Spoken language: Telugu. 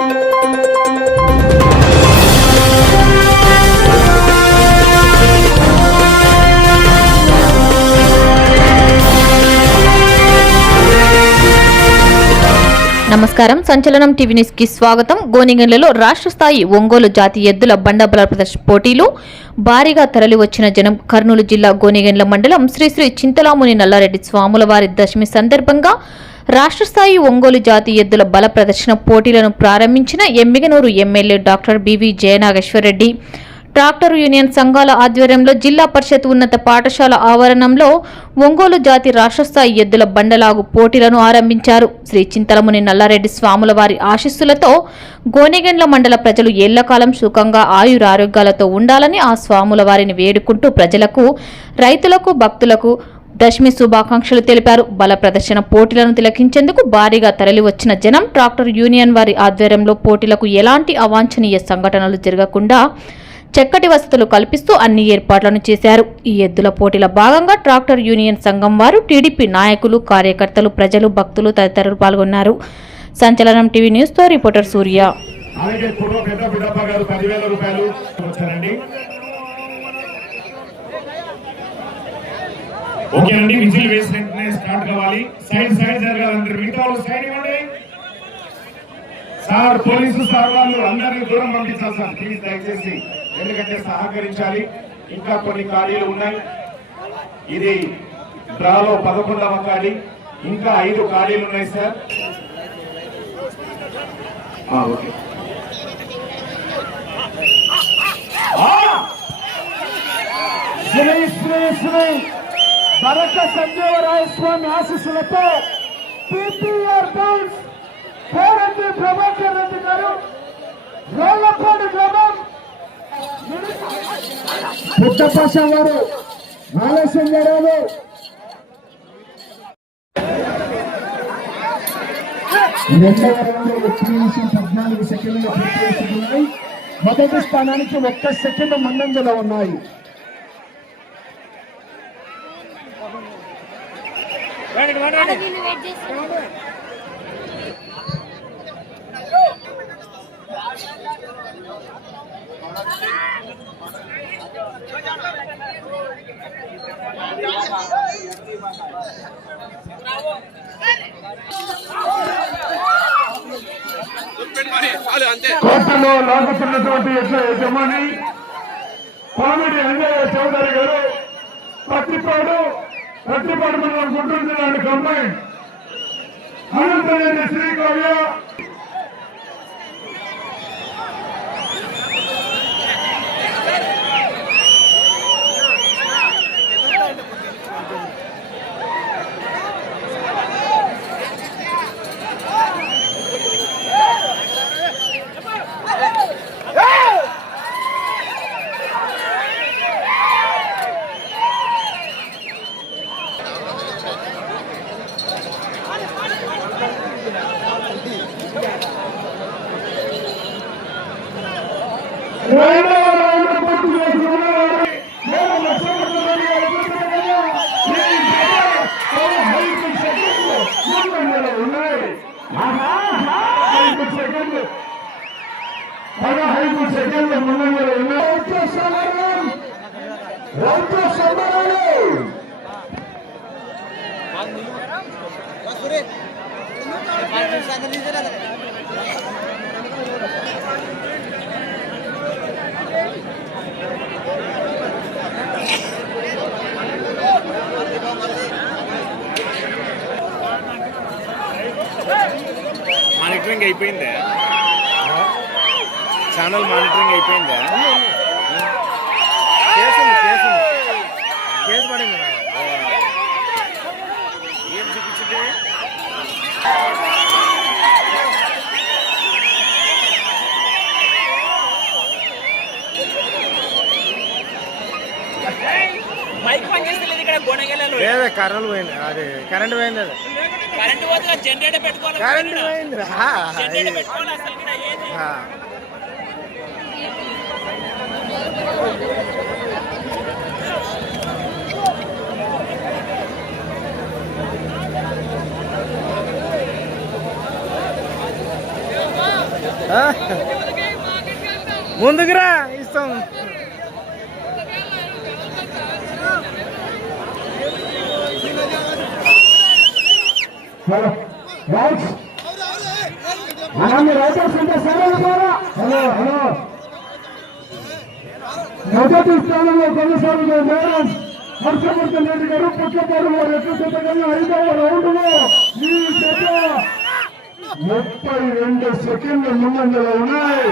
నమస్కారం. సంచలనం టీవీ న్యూస్ కి స్వాగతం. గోనిగండ్లలో రాష్ట్ర స్థాయి ఒంగోలు జాతి ఎద్దుల బండ ప్రదర్శన పోటీలు భారీగా తరలి వచ్చిన జనం. కర్నూలు జిల్లా గోనిగండ్ల మండలం శ్రీ శ్రీ చింతలాముని నల్లారెడ్డి స్వాముల వారి దశమి సందర్భంగా రాష్ట్ర స్థాయి ఒంగోలు జాతి ఎద్దుల బల ప్రదర్శన పోటీలను ప్రారంభించిన Emmiganur MLA doctor B V Jayanageswara Reddy. Tractor union సంఘాల ఆధ్వర్యంలో జిల్లా పరిషత్ ఉన్నత పాఠశాల ఆవరణంలో ఒంగోలు జాతి రాష్ట్ర స్థాయి ఎద్దుల బండలాగు పోటీలను ఆరంభించారు. శ్రీ చింతలముని నల్లారెడ్డి స్వాముల వారి ఆశీస్సులతో గోనెగండ్ల మండల ప్రజలు ఏళ్లకాలం సుఖంగా ఆయురారోగ్యాలతో ఉండాలని ఆ స్వాముల వారిని వేడుకుంటూ ప్రజలకు, రైతులకు, భక్తులకు దశమి శుభాకాంక్షలు తెలిపారు. బల ప్రదర్శన పోటీలను తిలకించేందుకు భారీగా తరలివచ్చిన జనం ట్రాక్టర్ యూనియన్ వారి ఆధ్వర్యంలో పోటీలకు ఎలాంటి అవాంఛనీయ సంఘటనలు జరగకుండా చక్కటి వసతులు కల్పిస్తూ అన్ని ఏర్పాట్లను చేశారు. ఈ ఎద్దుల పోటీల భాగంగా ట్రాక్టర్ యూనియన్ సంఘం వారు, టీడీపీ నాయకులు, కార్యకర్తలు, ప్రజలు, భక్తులు తదితరులు పాల్గొన్నారు. సంచలనం టీవీ న్యూస్ తో రిపోర్టర్ సూర్య. ఓకే అండి, విజిల్ వేసి వెంటనే స్టార్ట్ కావాలి. సైడ్ జరగాలి, అందరు మిగతా వాళ్ళు సైడ్ ఇవ్వండి సార్. పోలీసు సార్ వాళ్ళు అందరినీ దూరం పంపించాలి సార్, ప్లీజ్ దయచేసి, ఎందుకంటే సహకరించాలి. ఇంకా కొన్ని ఖాళీలు ఉన్నాయి. ఇది డ్రాలో 11వ ఖాళీ, ఇంకా 5 ఖాళీలు ఉన్నాయి సార్. ఓకే, శ్రీ శ్రీ శ్రీ భరత సంజీవరాయ స్వామి ఆశీస్సులతో పిపిఆర్ డౌన్స్ పేరెడ్డి ప్రభాకర్ రెడ్డి గారు రోళ్లపాడు గ్రామం పుట్టపాష గారు ఆలస్యం గారు 14 సెకండ్లు పూర్తి. మొదటి స్థానానికి 1 సెకండ్ ముందంజలో ఉన్నాయి. కోటలో లాగుతున్నటువంటి యజమాని పామిడి అంజయ్య చౌదరి గారు, పత్తిపాడు మనం గుంటూరు జిల్లాకి కంబైన్. అనంతరెడ్డి శ్రీకావ్య, సెకండ్ల ముందంజలో మానిటరింగ్ అయిపోయిందా? ఛానల్ మానిటరింగ్ అయిపోయిందా? కేసు పడింది. ఏం చూపించింది? మైక్ పనిచేస్తలేదు ఇక్కడ గోనెగల్లలో. కరెంట్ పోయింది, అది కరెంట్ పోయింది. అది కరెంట్ పోతే జనరేటర్ పెట్టుకోవాలి. కరెంట్ పోయింది, జనరేటర్ పెట్టుకోవాలి. అసలు ఇక్కడ ఏది ముందుకురా ఇస్తాం. రైట్ అలాగే రైటర్స్ ఉంటే సరే హలో హలో మొదటి స్థానంలో కొనసాగుతున్న మేడం హర్షవర్ధన్ రెడ్డి గారు పుట్టపాడు వారు ఎత్తుకెళ్ళి 5వ రౌండ్లో ఈ జత 32 సెకండ్ల ముందంజలో ఉన్నాయి.